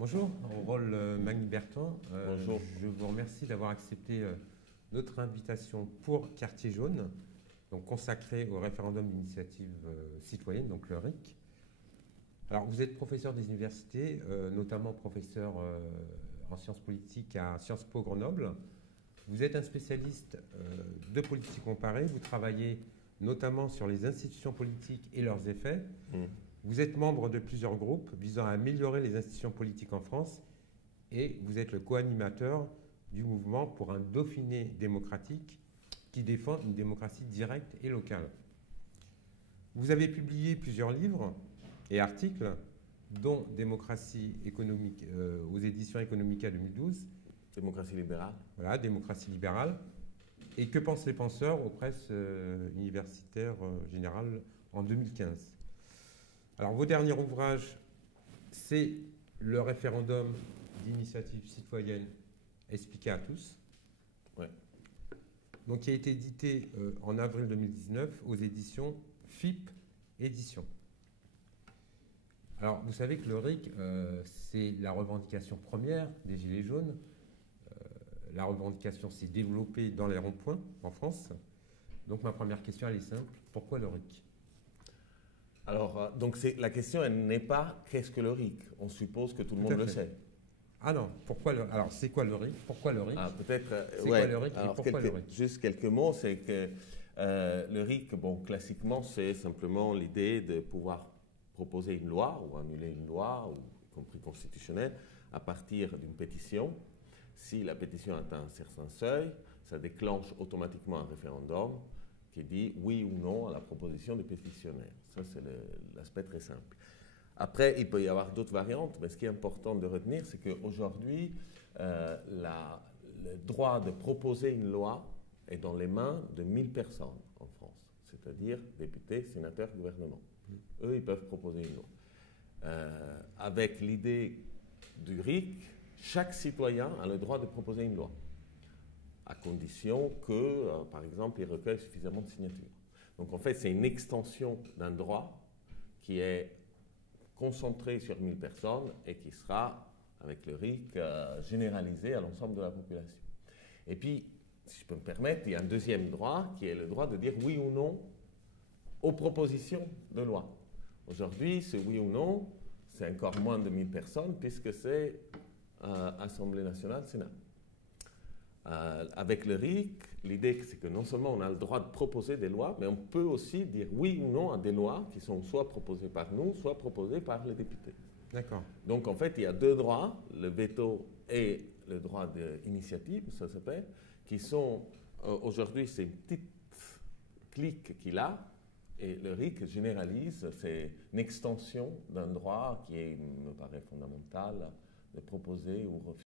Bonjour, Rôle Magny Bertrand. Bonjour. Je vous remercie d'avoir accepté notre invitation pour Quartier Jaune, donc consacré au référendum d'initiative citoyenne, donc le RIC. Alors, vous êtes professeur des universités, notamment professeur en sciences politiques à Sciences Po Grenoble. Vous êtes un spécialiste de politique comparée. Vous travaillez notamment sur les institutions politiques et leurs effets. Vous êtes membre de plusieurs groupes visant à améliorer les institutions politiques en France et vous êtes le co-animateur du mouvement pour un Dauphiné démocratique qui défend une démocratie directe et locale. Vous avez publié plusieurs livres et articles, dont Démocratie économique aux éditions Economica 2012. Démocratie libérale. Voilà, Démocratie libérale. Et Que pensent les penseurs aux presses universitaires générales en 2015. Alors, vos derniers ouvrages, c'est le référendum d'initiative citoyenne expliqué à tous. Ouais. Donc, qui a été édité en avril 2019 aux éditions FIP Éditions. Alors, vous savez que le RIC, c'est la revendication première des Gilets jaunes. La revendication s'est développée dans les ronds-points en France. Donc, ma première question, elle est simple. Pourquoi le RIC ? Alors, la question, elle n'est pas qu'est-ce que le RIC. On suppose que tout le monde le sait. Ah non, pourquoi le... Alors, c'est quoi le RIC? Pourquoi le RIC? Ah, peut-être. C'est quoi le RIC et pourquoi le RIC? Juste quelques mots, c'est que le RIC, bon, classiquement, c'est simplement l'idée de pouvoir proposer une loi ou annuler une loi, y compris constitutionnelle, à partir d'une pétition. Si la pétition atteint un certain seuil, ça déclenche automatiquement un référendum qui dit oui ou non à la proposition du pétitionnaire. Ça, c'est l'aspect très simple. Après, il peut y avoir d'autres variantes, mais ce qui est important de retenir, c'est qu'aujourd'hui, le droit de proposer une loi est dans les mains de 1000 personnes en France, c'est-à-dire députés, sénateurs, gouvernements. Eux, ils peuvent proposer une loi. Avec l'idée du RIC, chaque citoyen a le droit de proposer une loi, à condition que, par exemple, il recueille suffisamment de signatures. Donc, en fait, c'est une extension d'un droit qui est concentré sur 1000 personnes et qui sera, avec le RIC, généralisé à l'ensemble de la population. Et puis, si je peux me permettre, il y a un deuxième droit qui est le droit de dire oui ou non aux propositions de loi. Aujourd'hui, ce oui ou non, c'est encore moins de 1000 personnes puisque c'est Assemblée nationale, Sénat. Avec le RIC, l'idée c'est que non seulement on a le droit de proposer des lois, mais on peut aussi dire oui ou non à des lois qui sont soit proposées par nous, soit proposées par les députés. D'accord. Donc en fait, il y a deux droits, le veto et le droit d'initiative, ça s'appelle, qui sont, aujourd'hui c'est une petite clique qu'il a, et le RIC généralise, c'est une extension d'un droit qui me paraît fondamental de proposer ou refuser